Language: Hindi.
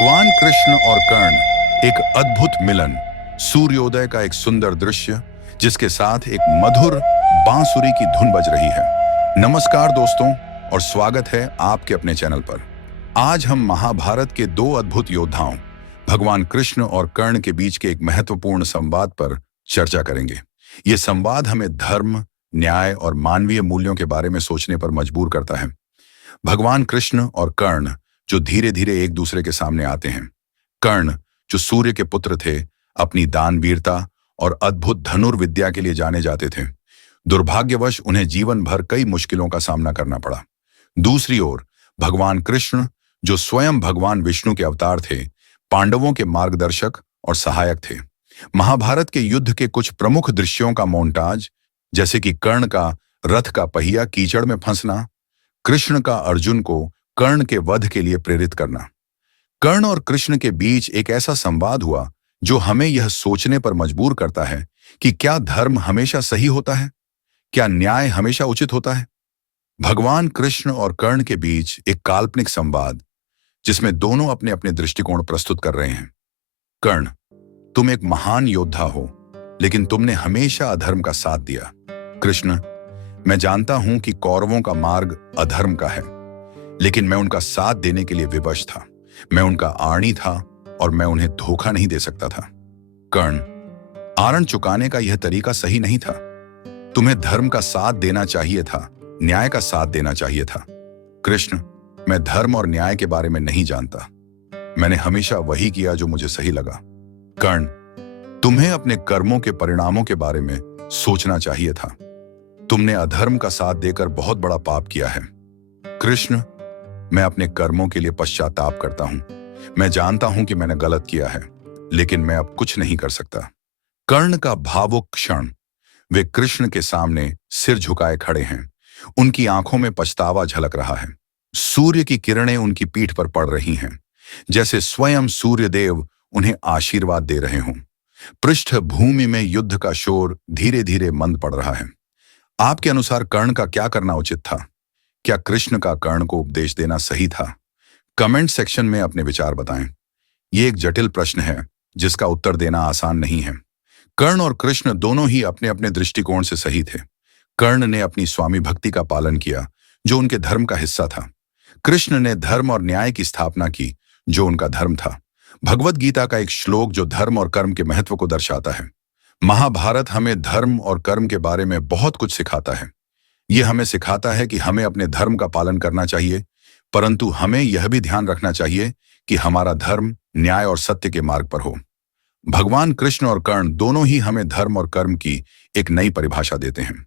भगवान कृष्ण और कर्ण, एक अद्भुत मिलन। सूर्योदय का एक सुंदर दृश्य जिसके साथ एक मधुर बांसुरी की धुन बज रही है। नमस्कार दोस्तों, और स्वागत है आपके अपने चैनल पर। आज हम महाभारत के दो अद्भुत योद्धाओं भगवान कृष्ण और कर्ण के बीच के एक महत्वपूर्ण संवाद पर चर्चा करेंगे। ये संवाद हमें धर्म, न्याय और मानवीय मूल्यों के बारे में सोचने पर मजबूर करता है। भगवान कृष्ण और कर्ण जो धीरे धीरे एक दूसरे के सामने आते हैं। कर्ण, जो सूर्य के पुत्र थे, अपनी दानवीरता और अद्भुत धनुर्विद्या के लिए जाने जाते थे। दुर्भाग्यवश उन्हें जीवन भर कई मुश्किलों का सामना करना पड़ा। दूसरी ओर भगवान कृष्ण, जो स्वयं भगवान विष्णु के अवतार थे, पांडवों के मार्गदर्शक और सहायक थे। महाभारत के युद्ध के कुछ प्रमुख दृश्यों का मोन्टाज, जैसे कि कर्ण का रथ का पहिया कीचड़ में फंसना, कृष्ण का अर्जुन को कर्ण के वध के लिए प्रेरित करना। कर्ण और कृष्ण के बीच एक ऐसा संवाद हुआ जो हमें यह सोचने पर मजबूर करता है कि क्या धर्म हमेशा सही होता है? क्या न्याय हमेशा उचित होता है? भगवान कृष्ण और कर्ण के बीच एक काल्पनिक संवाद जिसमें दोनों अपने अपने दृष्टिकोण प्रस्तुत कर रहे हैं। कर्ण, तुम एक महान योद्धा हो, लेकिन तुमने हमेशा अधर्म का साथ दिया। कृष्ण, मैं जानता हूं कि कौरवों का मार्ग अधर्म का है, लेकिन मैं उनका साथ देने के लिए विवश था। मैं उनका आर्णी था और मैं उन्हें धोखा नहीं दे सकता था। कर्ण, आरण चुकाने का यह तरीका सही नहीं था। तुम्हें धर्म का साथ देना चाहिए था, न्याय का साथ देना चाहिए था। कृष्ण, मैं धर्म और न्याय के बारे में नहीं जानता। मैंने हमेशा वही किया जो मुझे सही लगा। कर्ण, तुम्हें अपने कर्मों के परिणामों के बारे में सोचना चाहिए था। तुमने अधर्म का साथ देकर बहुत बड़ा पाप किया है। कृष्ण, मैं अपने कर्मों के लिए पश्चाताप करता हूं। मैं जानता हूं कि मैंने गलत किया है, लेकिन मैं अब कुछ नहीं कर सकता। कर्ण का भावुक क्षण, वे कृष्ण के सामने सिर झुकाए खड़े हैं। उनकी आंखों में पछतावा झलक रहा है। सूर्य की किरणें उनकी पीठ पर पड़ रही हैं, जैसे स्वयं सूर्यदेव उन्हें आशीर्वाद दे रहे हों। पृष्ठभूमि में युद्ध का शोर धीरे धीरे मंद पड़ रहा है। आपके अनुसार कर्ण का क्या करना उचित था? क्या कृष्ण का कर्ण को उपदेश देना सही था? कमेंट सेक्शन में अपने विचार बताएं। ये एक जटिल प्रश्न है जिसका उत्तर देना आसान नहीं है। कर्ण और कृष्ण दोनों ही अपने अपने दृष्टिकोण से सही थे। कर्ण ने अपनी स्वामी भक्ति का पालन किया, जो उनके धर्म का हिस्सा था। कृष्ण ने धर्म और न्याय की स्थापना की, जो उनका धर्म था। भगवद गीता का एक श्लोक जो धर्म और कर्म के महत्व को दर्शाता है। महाभारत हमें धर्म और कर्म के बारे में बहुत कुछ सिखाता है। यह हमें सिखाता है कि हमें अपने धर्म का पालन करना चाहिए, परंतु हमें यह भी ध्यान रखना चाहिए कि हमारा धर्म न्याय और सत्य के मार्ग पर हो। भगवान कृष्ण और कर्ण दोनों ही हमें धर्म और कर्म की एक नई परिभाषा देते हैं।